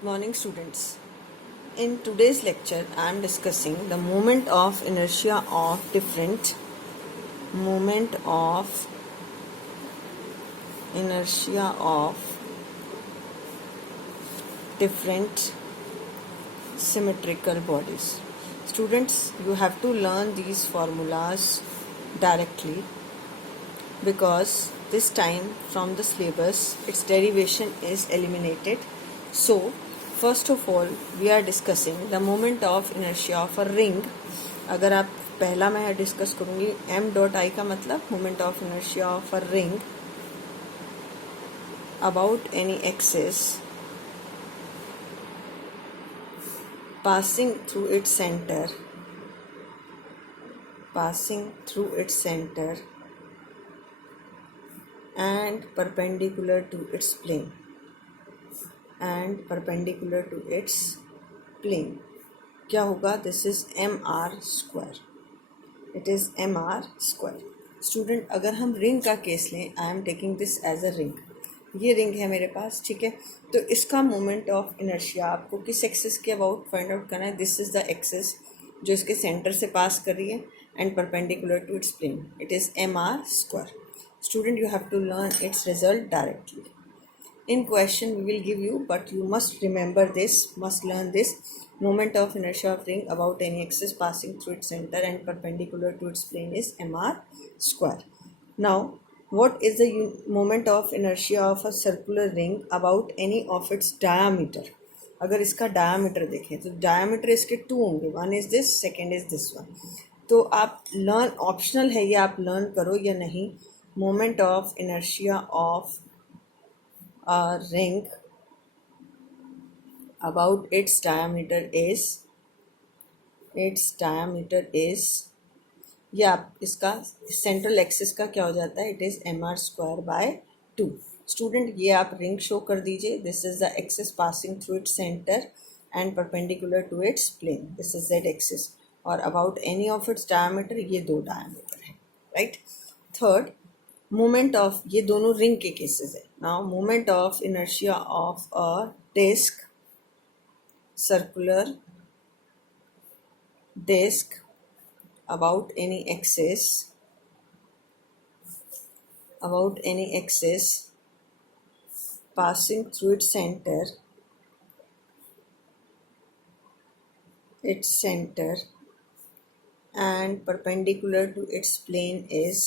Good morning, students. In today's lecture, I am discussing the moment of inertia of different symmetrical bodies. Students, you have to learn these formulas directly because this time from the syllabus its derivation is eliminated. So first of all we are discussing the moment of inertia of a ring. अगर आप पहला मैं discuss करूँगी m dot I का मतलब moment of inertia of a ring about any axis passing through its center and perpendicular to its plane क्या होगा? This is mr². It is mr². Student, अगर हम रिंग का केस लें, I am taking this as a ring. ये ring है मेरे पास, ठीक है. तो इसका मोमेंट ऑफ इनर्शिया आपको किस एक्सिस के अबाउट फाइंड आउट करना है. दिस इज द एक्सिस जो इसके सेंटर से पास कर रही है and perpendicular to its plane. It is mr². Student, you have to learn its result directly. In question we will give you, but you must remember this, must learn this. Moment of inertia of ring about any axis passing through its center and perpendicular to its plane is mr². Now, what is the moment of inertia of a circular ring about any of its diameter? अगर इसका diameter देखें तो diameter इसके 2 होंगे. One is this, second is this one. तो आप learn, optional है ये, आप लर्न करो या नहीं. Moment of inertia of a ring about its diameter is या इसका सेंट्रल एक्सिस का क्या हो जाता है. It is mr²/2. स्टूडेंट, ये आप रिंग शो कर दीजिए. This is the axis passing through its centre and perpendicular to its plane. This is z axis और about any of its diameter. ये 2 डायमीटर है, राइट. थर्ड, मोमेंट ऑफ, ये दोनों ring के केसेस है. Now moment of inertia of a disc, circular disc about any axis passing through its center and perpendicular to its plane is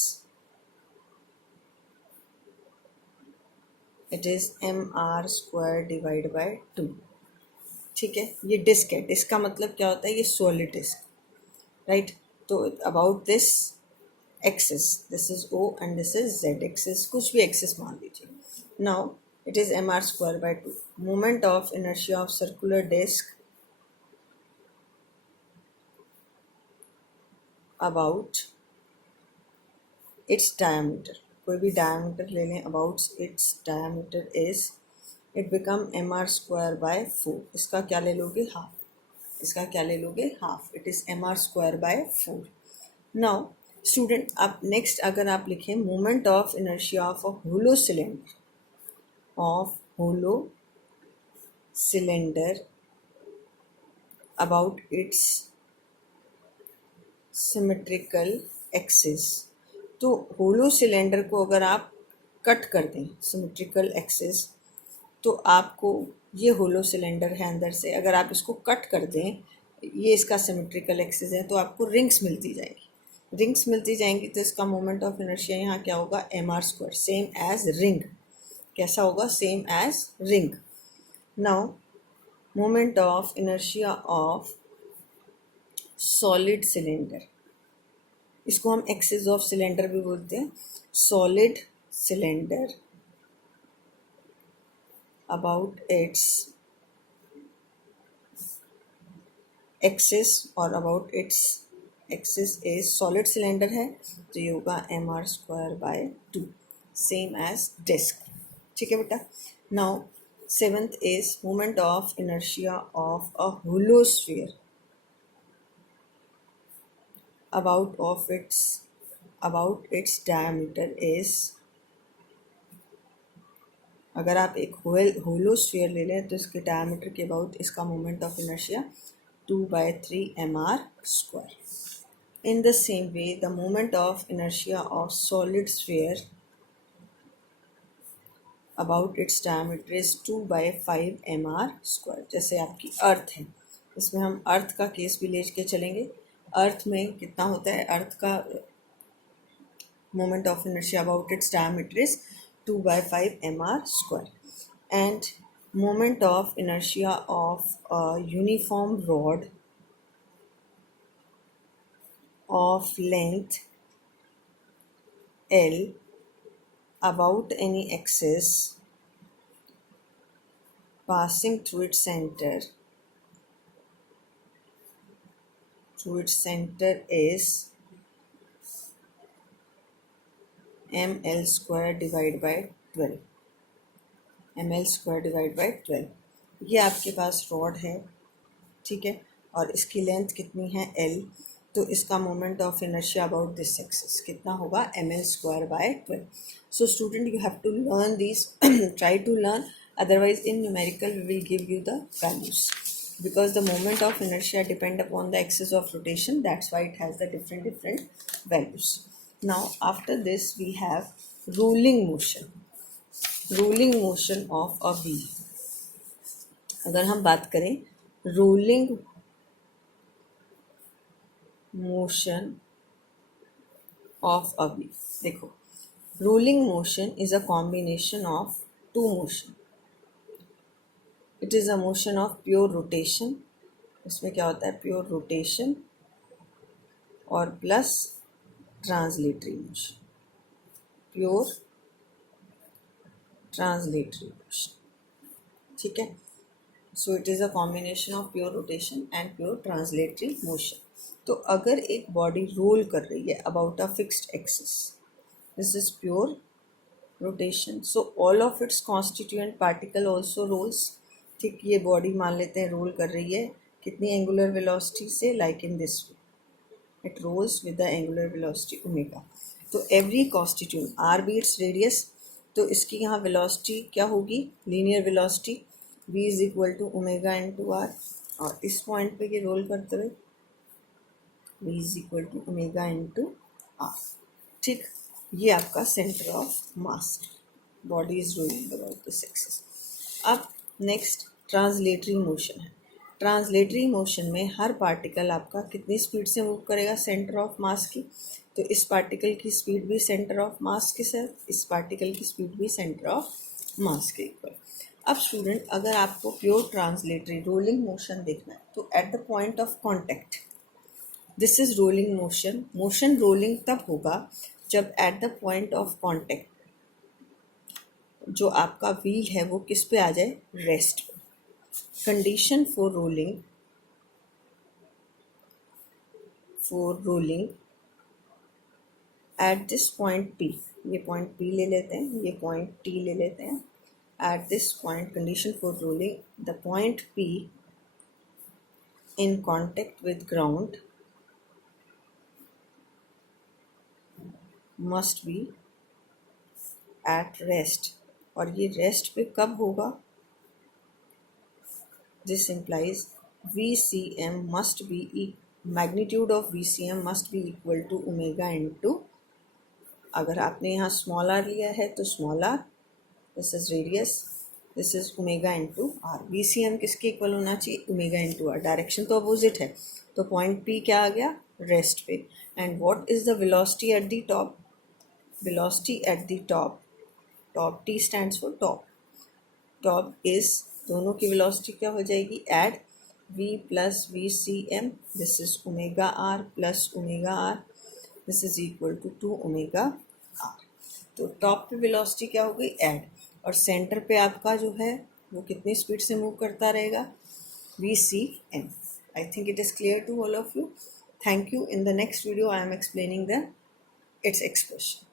mr²/2. ठीक है. ये disc है. Disc का मतलब क्या होता है? ये सॉलिड डिस्क, राइट. तो about this axis, this is O and this is Z axis, कुछ भी एक्सिस मान लीजिए. Now it is mr²/2. Moment of inertia of circular disc about its diameter. कोई भी डायमीटर ले लें. About its diameter is, it become mr²/4. इसका क्या ले लोगे? Half. It is mr²/4. Now student, आप नेक्स्ट अगर आप लिखें moment of inertia of a hollow cylinder about it's symmetrical axis. तो होलो सिलेंडर को अगर आप कट कर दें सिमेट्रिकल एक्सिस, तो आपको ये होलो सिलेंडर है अंदर से, अगर आप इसको कट कर दें, ये इसका सिमेट्रिकल एक्सिस है, तो आपको रिंग्स मिलती जाएंगी. तो इसका मोमेंट ऑफ इनर्शिया यहाँ क्या होगा? mr², same as ring. कैसा होगा? Same as ring. Now moment of inertia of solid cylinder, इसको हम एक्सिस ऑफ सिलेंडर भी बोलते हैं. Solid cylinder about its axis और about its axis is solid cylinder है, तो ये होगा mr²/2, सेम एज डिस्क. ठीक है बेटा. Now 7th is moment of inertia of a hollow sphere about its diameter is अगर आप एक होलो स्फीयर ले लें तो इसके डायमीटर के अबाउट इसका moment of inertia 2/3 mr². In the same way, the moment of inertia of solid sphere about its diameter is 2/5 mr². जैसे आपकी अर्थ है, इसमें हम अर्थ का केस भी लेके चलेंगे. अर्थ में कितना होता है? अर्थ का moment of inertia about its diameter is 2/5 mr². And moment of inertia of a uniform rod of length L about any axis passing through its center is ml² divided by 12. ml² divided by 12. ये आपके पास rod है, ठीक है, और इसकी length कितनी है? L. तो इसका moment of inertia about this axis कितना होगा? ml² by 12. So student, you have to learn these. Try to learn, otherwise in numerical we will give you the values, because the moment of inertia depend upon the axis of rotation. That's why it has the different values. Now after this we have rolling motion of a wheel. अगर हम बात करें rolling motion of a wheel, देखो, rolling motion is a combination of two motion. It is a motion of pure rotation. इसमें क्या होता है? Pure rotation और plus translatory motion. Pure translatory motion, ठीक है. So it is a combination of pure rotation and pure translatory motion. तो अगर एक बॉडी रोल कर रही है about a fixed axis, this is pure rotation. So all of its constituent particle also rolls. ठीक, ये बॉडी मान लेते हैं रोल कर रही है कितनी एंगुलर वेलोसिटी से? Like in this way, it rolls with the angular velocity omega. तो every constituent R be its radius, तो इसकी यहाँ वेलोसिटी क्या होगी? Linear velocity v is equal to omega into R. और इस पॉइंट पे ये रोल करते हुए v is equal to omega into R. ठीक, ये आपका centre of mass. Body is rolling about this axis. अब नेक्स्ट ट्रांसलेटरी मोशन है. ट्रांसलेटरी मोशन में हर पार्टिकल आपका कितनी स्पीड से मूव करेगा? सेंटर ऑफ मास की. तो इस पार्टिकल की स्पीड भी सेंटर ऑफ मास के साथ, इस पार्टिकल की स्पीड भी सेंटर ऑफ मास के इक्वल. अब स्टूडेंट, अगर आपको प्योर ट्रांसलेटरी रोलिंग मोशन देखना है तो at the point of contact, this is rolling motion. Motion rolling तब होगा जब at the point of contact जो आपका व्हील है वो किस पे आ जाए? रेस्ट पे. Condition for rolling at this point P. ये पॉइंट P ले लेते हैं, ये पॉइंट T ले लेते हैं. At this point, condition for rolling, the point P in contact with ground must be at rest. और ये रेस्ट पे कब होगा? This implies VCM must be magnitude of VCM must be equal to omega into, अगर आपने यहाँ small R लिया है तो small R, this is radius, this is omega into R. VCM किसके इक्वल होना चाहिए? Omega into R. डायरेक्शन तो अपोजिट है, तो पॉइंट P क्या आ गया? रेस्ट पे. And what is the velocity at the top? Velocity at the top T stands for top. Top is, दोनों की वेलोसिटी क्या हो जाएगी? Add V plus VCM, this is omega R plus omega R, this is equal to 2 omega R. तो top पे velocity क्या हो गई? एड. और सेंटर पे आपका जो है वो कितनी स्पीड से मूव करता रहेगा? VCM. I think it is clear to all of you. Thank you. In the next video I am explaining its expression.